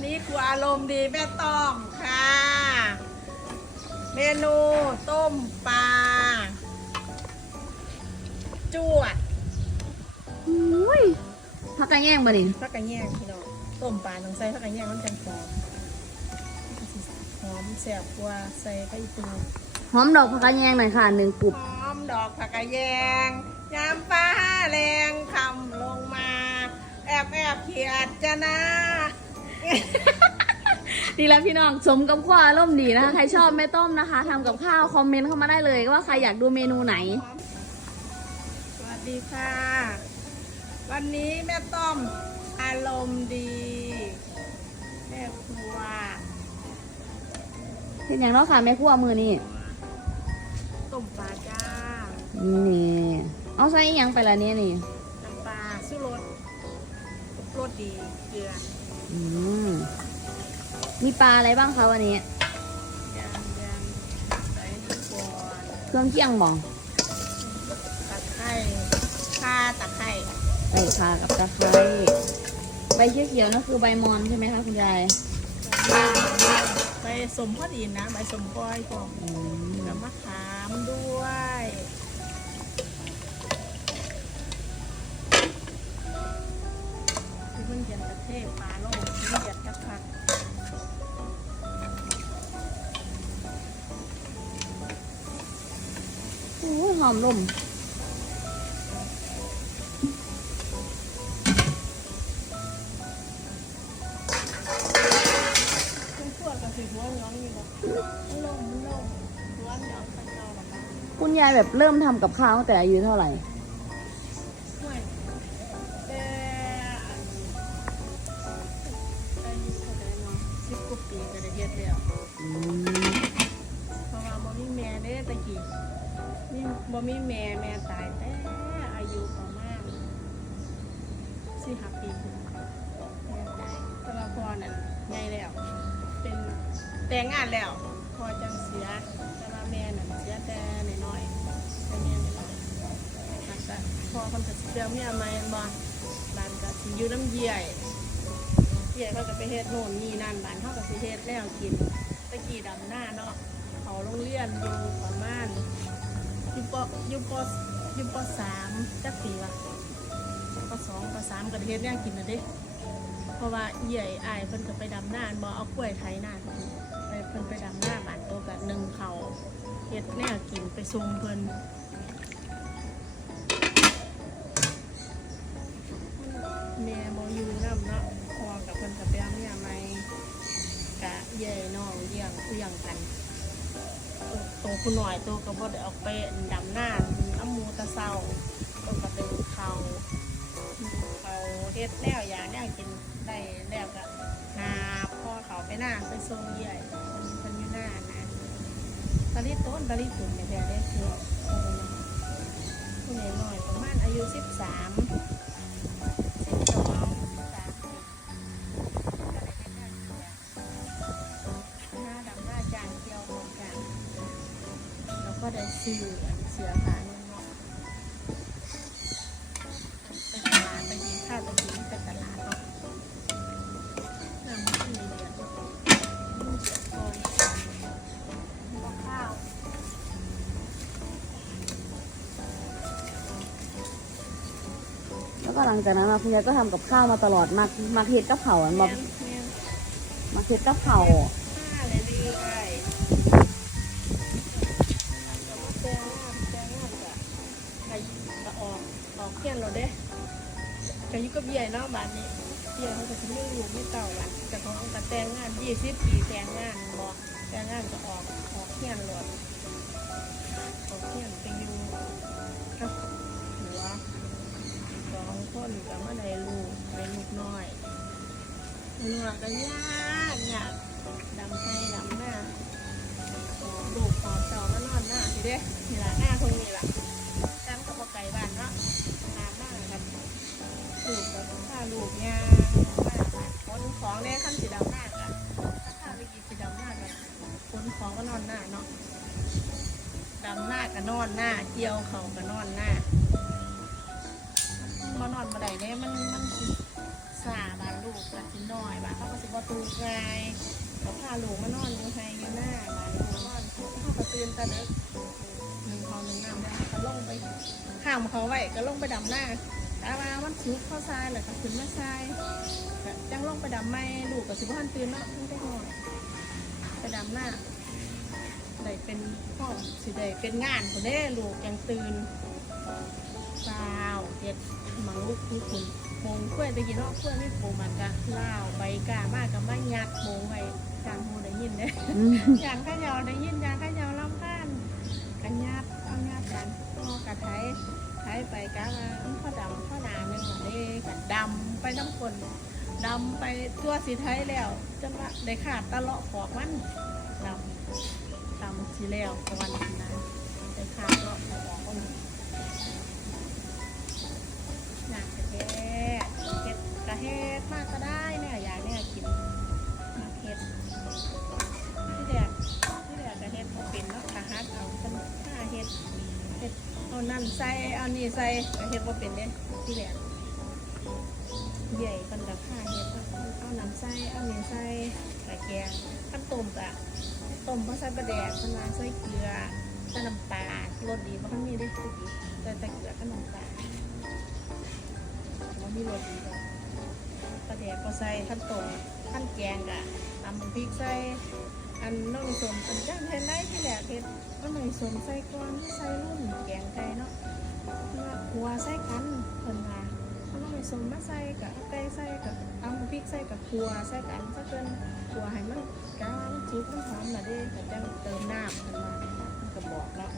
วันนี้ครัวอารมณ์ดีแม่ต้องค่ะ เมนูต้มปลาจวดอุ้ยพักกันแย่งบ่นี่พักกระแยงพี่น้องต้มปลาต้องใส่พักกระแยงมันจังหอมหอมแซ่บกว่าใส่ไปอีกตัวหอมดอกพักกันแย่งหน่อยค่ะหนึ่งกลุ่มหอมดอกผักกระแยงยามฟ้าแรงคำลงมา แอบแอบเขียดจะนะ ดีแล้วพี่น้องสมกับข้าวอารมณ์ดีนะคะใครชอบแม่ต้มนะคะทำกับข้าวคอมเมนต์เข้ามาได้เลย ว่าใครอยากดูเมนูไหน สวัสดีค่ะ วันนี้แม่ต้อมอารมณ์ดีแม่ครัวเห็นอย่างเนาะค่ะแม่ครัวมือนี่ต้มปลาจ้านี่เอาใส่อีหยังไปละเนี่ยนี่น้ำปลาสู้รสรสดีเกลือ อืมมีปลาอะไรบ้างคะวันนี้ยำยำใส่ดีก่อนเครื่องเคียงบ่ตะไคร้ข่าตะไคร้ใส่ข่ากับตะไคร้ใบเขียวๆนั่นคือใบมอนใช่ไหมคะคุณยายใบสมพอดีนะใบสมก้อยก่อนอืม กับมะขามด้วย ย็นประเทศปลาโลกมันเย็นกัคักโอ้หอมลมขวดกับสีหัวย้องอยู่บ่มันลงมันลงหัวย้องไปเก่าหรอคะคุณยายแบบเริ่มทำกับข้าวตั้งแต่อายุเท่าไหร่ บ่มีแม่แม่ตายแต่อายุประมาณสี่ห้าปีแม่ตายแต่ว่าพ่อนั่นใหญ่แล้ว เป็นแต่งงานแล้วพ่อจังเสียแต่ว่าแม่นั่นเสียแต่น้อยๆแต่แม่น้อยๆมัก็พ่อคนก็สิเสียเมียใหม่บ่บ้านก็สิอยู่น้ำเยี่ยเยี่ยเขาก็ไปเฮ็ดโน่นนี่นั่นบ้านเขาก็สิเฮ็ดแล้วกินตะกี้ดำหน้าเนาะเขาโรงเรียนอยู่ประมาณ อยู่ปอยู่ปอยู่ปสามจักปีวะปสองปสามกับเฮ็ดเนี่ยกินนะเด้เพราะว่าเอี่ยอายเพิ่นก็ไปดำหน้าบ่เอากล้วยไถหน้าไปเพิ่นไปดำหน้าบานโตวกับหนึ่งเขาเฮ็ดแนวกินไปซุมเพิ่นแม่บ่อยู่นำเนาะพอกับเพิ่นกับไปเอาเมียใหม่กะเย่น้องเลี้ยงเลี้ยงกัน โตคุณหน่อยโตก็บ่ได้ออกไปดำหน้าน้ำมูตะเซาโตก็เป็นเขาเขาเฮ็ดแล้วอย่างนี้กินได้แล้วก็หาพ่อเขาไปหน้าไปทรงใหญ่คนคนอยู่หน้านะตะลิต้นตะลิตุ่นเนี่ยแต่ได้คือผู้ใหญ่หน่อยประมาณอายุสิบสาม ก็ได้ซื้อเสือผาเงินเนาะไปตลาดไปกินข้าวไปกินไปตลาดเนาะน้ำมันมีเดือดมันเดือดก่อนก็ข้าวแล้วก็หลังจากนั้นมาคุณยายก็ทำกับข้าวมาตลอดมามาเฮ็ดกับเผาอันแม่บนแม่นมาเฮ็ดกับเผา ข้าเลยดีไป ออกเพี้ยนเราเด้ก็อยู่กับเบี้ยเนาะบ้านนี้เบี้ยเขาก็สิมีลูกมีเต่าละแต่ของเขาก็แต่งงานยี่สิบปีแต่งงานบอกแต่งงานก็ออกออกเฮียนหลดออกเฮียนไปอยู่กับหัวสองคนก็มาได้ลูกได้ลูกน้อยลูกก็ยากยากดำให้ดำหน้าลูกขอเต่ามานอนหน้าสิเด้นี่ละหน้าตรงนี้ เกี่ยวเขาก็นอนหน้ามานอนมาได้เนี่ยมันมันสิสาบานลูกกัดสิน้อยบ้านเขาก็สิบ่ตูกง่ายเขาพาลูกมานอนอยู่ให้อยู่หน้าบ้านลูกนอนเขาก็ตื่นแต่เด็กหนึ่งเขาหนึ่งน้ำแล้ก็ลงไปข้ามเขาไว้ก็ลงไปดำหน้าต่ว่ามันสุกเข้าทรายแล้วก็ขึ้นมาทรายจังลงไปดำไม่ลูกก็สิบ่ทันตื่นเนาะไม่ได้หน่อยไปดำหน้า ได้เป็นพ่อสิได้เป็นงานคนได้ลูกยังตื่นเปล่าเด็ดหมังลูกทุกคนมงเพื่อนตะกี้เนาะเพื่อนไม่โผล่มันกะล่าวใบกามากกับไม่ยัดมงไว้กลางหูได้ยินเด้อืมอย่างข้าวยาวได้ยินอย่างข้าวยาวลำข้านกันยัดเอายัดกันพ่อกระไทยไทยไปกะว่าข้าวดำข้าวหนาหนึ่งเด้กันดำไปน้ำคนดำไปตัวสีไทยแล้วจนว่าได้ขาดตะเลาะขอกมันดำ ทีแล้วตะวันนั้นะไปข้าวก็ออกคนหนักกระเทศเห็ดกระเทศมากก็ได้เนี่ยอยากเนี่ยกินมาเห็ดที่แดกที่แดกกระเทศเขาเป็นเนาะกระฮัดเอาขนมข้าเห็ดเห็ดเอานั่นใส่เอานี่ใส่กระเทศว่าเป็นเด้ที่แดกใหญ่กันกับข้าเห็ดเอาเอาน้ำใส่เอาเนื้อใส่กระแกงขั้นต้มกะ ต้มเพราะใส่ปลาแดกเป็นลาใส่เกลือใส่น้ำปลารสดีเพราะมันมีได้สุกี้ใส่แต่เกลือกับน้ำปลามันมีรสดีเลยปลาแดกก็ใส่ขั้นต้มขั้นแกงกะตำพริกใส่อันน้องสมเป็นจ้างแทนได้ที่แหลกเห็ดก็หน่อยสมใส่ก้อนใส่รุ่นแกงไก่เนาะเพื่อหัวใส่กันคนมาเขาน้อยสมมาใส่กับเอาไก่ใส่กับ ริกใส่กับขัวใส่กันสักเกินขัวให้มันกามันจุกมันหอมน่ะเด้แต่จังเติมน้ำขึ้นมามันก็บอกแล้ว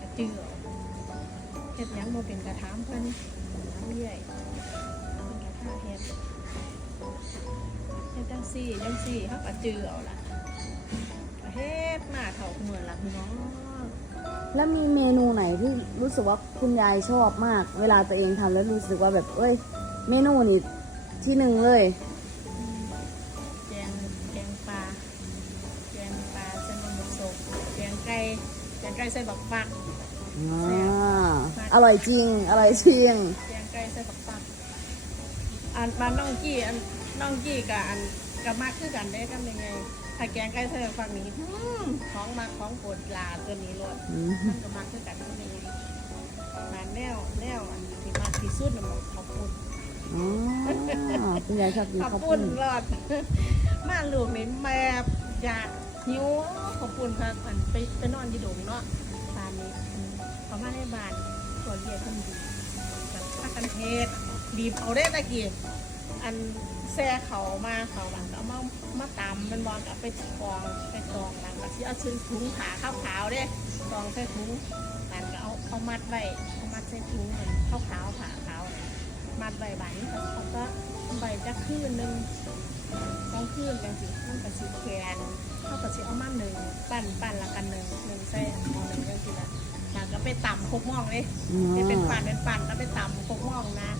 กระเจือเฮ็ดยังบ่เป็นกระถามเพิ่นน้ำเยื่อยเพิ่นกระทาเฮ็ดเฮ็ดจังซี่จังซี่เฮากระเจือเอาล่ะเฮ็ดมาเท่าเหมือนละพี่น้องแล้วมีเมนูไหนที่รู้สึกว่าคุณยายชอบมาก เวลาตัวเองทำแล้วรู้สึกว่าแบบเอ้ย เมนูนี่ ที่หนึ่งเลย แกงแกงปลาแกงปลาเส้นมันหมกสกแกงไก่แกงไก่ใส่บักฟัก อ่าอร่อยจริง อร่อยจริง แกงไก่ใส่บักปัก อันบ้านน้องกี้อันน้องกี้กับอันกับมากคือกันได้กันยังไงถ้าแกงไก่ใส่บักปักนี้อื้อของมาของโปรดลาตัวนี้รดอืมมันก็มากคือกันนั่นเองมาแนวแนวอันที่มากที่สุดน่ะมันขอบคุณ อ๋อคุณยายชอบกินขอบข้าวคุปุ้ณนรอด มาลูกนี่แม่อยากหิวขอบคุณครับอันไปไปนอนที่ดงเนาะบ้านนี้อืมเขามาในบ้านตัวเรียกคนดีกับถ้ากันเทศดีบเอาได้ตะกี้อันแซ่เขามาเขาหลังก็เอามามาตำเป็นบอลกับไปกองไปกองหลังก็ที่เอาชิ้นถุงขาขาวขาวๆเด้กองใส่ถุงหลังก็เอาเอามัดไว้เอามัดใส่ถุงเหมือนขาวขาวๆขาขาว มัดไว้บานนี้ก็เขาก็ใบจะคืนหนึ่งสองคืนจังสิมันก็สิแขนเขาก็สิเอามาหนึ่งปั่นปั่นละกันหนึ่งหนึ่งใส่หม้อหนึ่งจังสิละหลังก็ไปตำพกม่องเลยอ๋อที่เป็นปั่นเป็นปั่นแล้วไปตำพกม่องนะ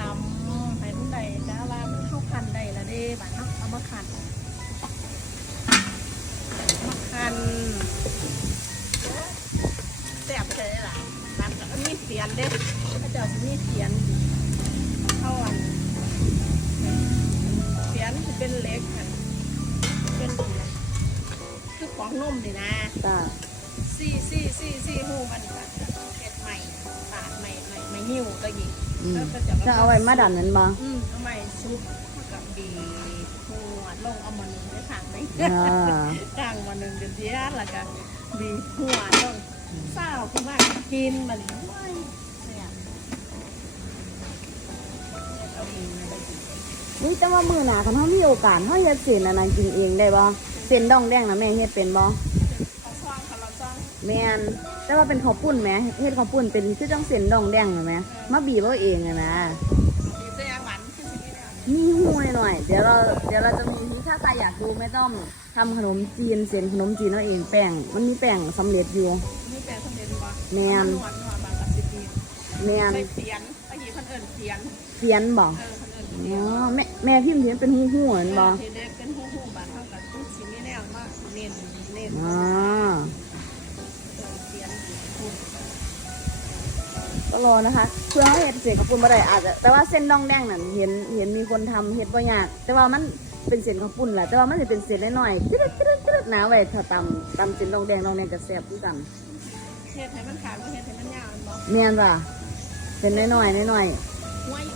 ตำให้มันได้แล้วว่ามันเข้าคันได้ละเด้บาดเอาเอามาคันมาคันแสบเลยล่ะมันก็มีเสียนเด้พระเจ้าสิมีเสียน เข้าอันเสียนที่เป็นเหล็กอันเป็นคือของนุ่มดีนะจ้าซี่ซี่ซี่ซี่หูมันแบบเห็ดใหม่บาดใหม่ใหม่ไม่หิ้วตะกี้อืมจะเอาไว้มาดันนั้นบ่อืมเอาใหม่ซุปเท่ากับบีหัวลงเอามาหนึ่งได้ถังไหมอ่าถังมาหนึ่งเดือนเดียวแล้วก็บีหัวลงเศร้าคือว่ากินมันไม่เนี่ย เอาเองนะได้กินนี่แต่ว่ามือหนาคันเขามีโอกาสเขาเฮ็ดเส้นอันนั้นกินเองได้บ่เส้นดองแดงนะแม่เฮ็ดเป็นบ่เขาซ่องเขาเราซ่องแม่นแต่ว่าเป็นข้าวปุ้นแหมเฮ็ดข้าวปุ้นเป็นคือจังเส้นดองแดงเห็นไหมมาบีบเอาเองอะนะดีเสียหวานคือสิ่งนี้เนี่ยมีหูหน่อยๆเดี๋ยวเราเดี๋ยวเราจะมีที่ถ้าใครอยากดูไม่ต้องทำขนมจีนเส้นขนมจีนเอาเองแป้งมันมีแป้งสำเร็จอยู่นี่แปลสำเร็จบ่แม่นนวดนวดบางกับสิบปีแม่นใส่เสียนตะกี้เพิ่นเอิ้นเสียน เพี้ยนบ่เออเพิ่นเอิ้นอ๋เสียนอแม่แม่พิมพ์เพี้ยนเป็นหูหูเหมือนบ่ทีเด็กเป็นหูหูบานเท่ากับทุกสิ่งนี้แนวมาเน้นเน้นอ๋อเสียนคุณก็รอนะคะเพื่อเขาเห็ดเศษข้าวปุ้นบ่ได้อาจจะแต่ว่าเส้นดองแดงนั่นเห็นเห็นมีคนทำเห็ดบ่ยากแต่ว่ามันเป็นเส้นข้าวปุ้นแหละแต่ว่ามันจะเป็นเส้นน้อยๆตึ๊ดตึ๊ดตึ๊ดหนาไว้ถ้าตำตำเส้นดองแดงดองแดงก็แซ่บด้วยกันเฮ็ดให้มันขาดบ่เฮ็ดให้มันยาวมันบ่เนียนป่ะเส้นน้อยๆน้อยหัวอีโอ่งเลยไม่ได้เอิ้นๆ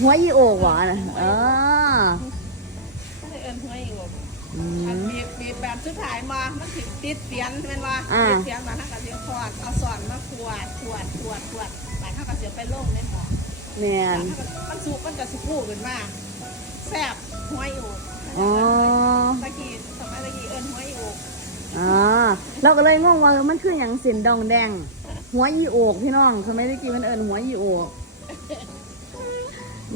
หัวยี่โอกหวานเออไม่ได้เอิ้นหัวอีโอ่งอือันม บีบบีบแบบสุดท้ายมา มันสิติดเสียนแม่นว่าอ่า ติดเสียนมาทางกระเสียพอดเอาสอนมาขวดขวดขวดขวดบาดทางกระเสียไปลงในหม้อแม่นมันสุกมันจะสิพูขึ้นมาแซ่บหัวอีโอ่งอ๋อตะกี้สมัยตะกี้เอิ้นหัวอีโอ่งอ่าเราก็เลยงงว่ามันคืออย่างเส้นดองแดง หัวยี่โอกพี่น้องทำไมได้กินมันเอิญหัวยี่โอก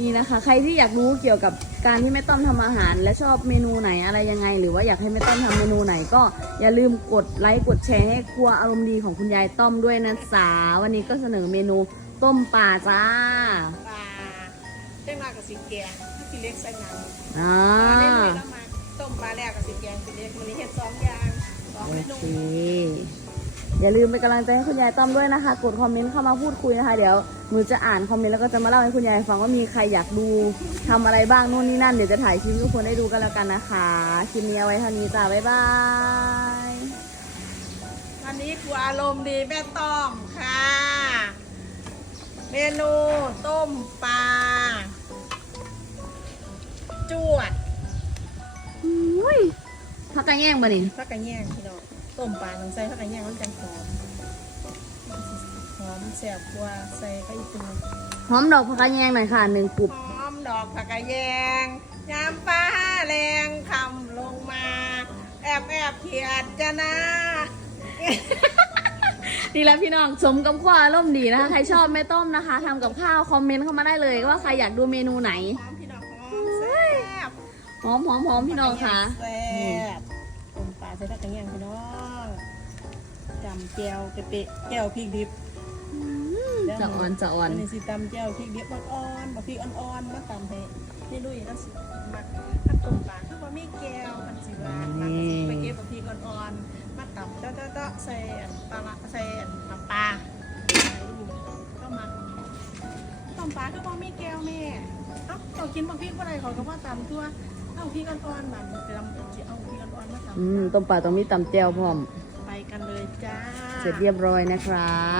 นี่นะคะ ใครที่อยากรู้เกี่ยวกับการที่แม่ต้อมทำอาหาร และชอบเมนูไหนอะไรยังไง หรือว่าอยากให้แม่ต้อมทำเมนูไหนก็อย่าลืมกดไลค์กดแชร์ให้ครัวอารมณ์ดีของคุณยายต้อมด้วยนะจ๊ะวันนี้ก็เสนอเมนูต้มป่าจ้าปลาเจ้าหน้ากับสีแกงถ้าสีเล็กใส่น้ำอ่าอันนี้เรามาต้มปลาแรกกับสีแกงสีเล็กวันนี้เฮ็ดสองอย่างสองโอเมนู เค อย่าลืมเป็นกำลังใจให้คุณยายต้อมด้วยนะคะ กดคอมเมนต์เข้ามาพูดคุยนะคะ เดี๋ยวหนูจะอ่านคอมเมนต์แล้วก็จะมาเล่าให้คุณยายฟังว่ามีใครอยากดูทำอะไรบ้างนู่นนี่นั่นเดี๋ยวจะถ่ายคลิปให้ทุกคนได้ดูกันแล้วกันนะคะคลิปนี้เอาไว้เท่านี้จ้าบ๊ายบายวันนี้ครัวอารมณ์ดีแม่ต้อมค่ะ เมนูต้มปลาจวดอุ้ยพักกันแย่งบ่นี่ผักกระแยงพี่น้อง ต้มปลาต้องใส่ผักกระแยงมันจังหอมหอมแซ่บกว่าใส่ไปอีกตัวหอมดอกพักกันแย่งหน่อยค่ะหนึ่งปุบหอมดอกผักกระแยงยามฟ้าแรงคำลงมา แอบแอบเขียดจะนะนี่แหละพี่น้องสมกับข้ออารมณ์ดีนะคะใครชอบแม่ต้มนะคะทำกับข้าวคอมเมนต์เข้ามาได้เลย ว่าใครอยากดูเมนูไหนหอมพี่น้องหอมแซ่บหอมหอมหอมพี่น้องค่ะ แซ่บต้มปลา ใส่ผักกระแยงพี่น้องจำแก้วเปะๆแก้วพริกดิบจะอ่อนจะอ่อนอันนี้สิตำแก้วพริกดิบอ่อนๆบักพริกอ่อนๆมาตำให้นี่ลุยแล้วสิมักถ้าต้มปลาคือว่ามีแก้วมันสิว่ามักสิไปเก็บบักพริกอ่อนๆมาตำเจาะๆๆใส่อันปลาละใส่อันน้ำปลาก็มาต้มปลาคือว่ามีแก้วแม่เอ้าเรากินบักพริกอะไรเขาก็ว่าตำทั่ว เอาพริกอ่อนๆมันจะทำจะเอาพริกอ่อนๆมาตำอืมต้มปลาต้องมีตำแจ่วพร้อมไปกันเลยจ้า เสร็จเรียบร้อยนะครับ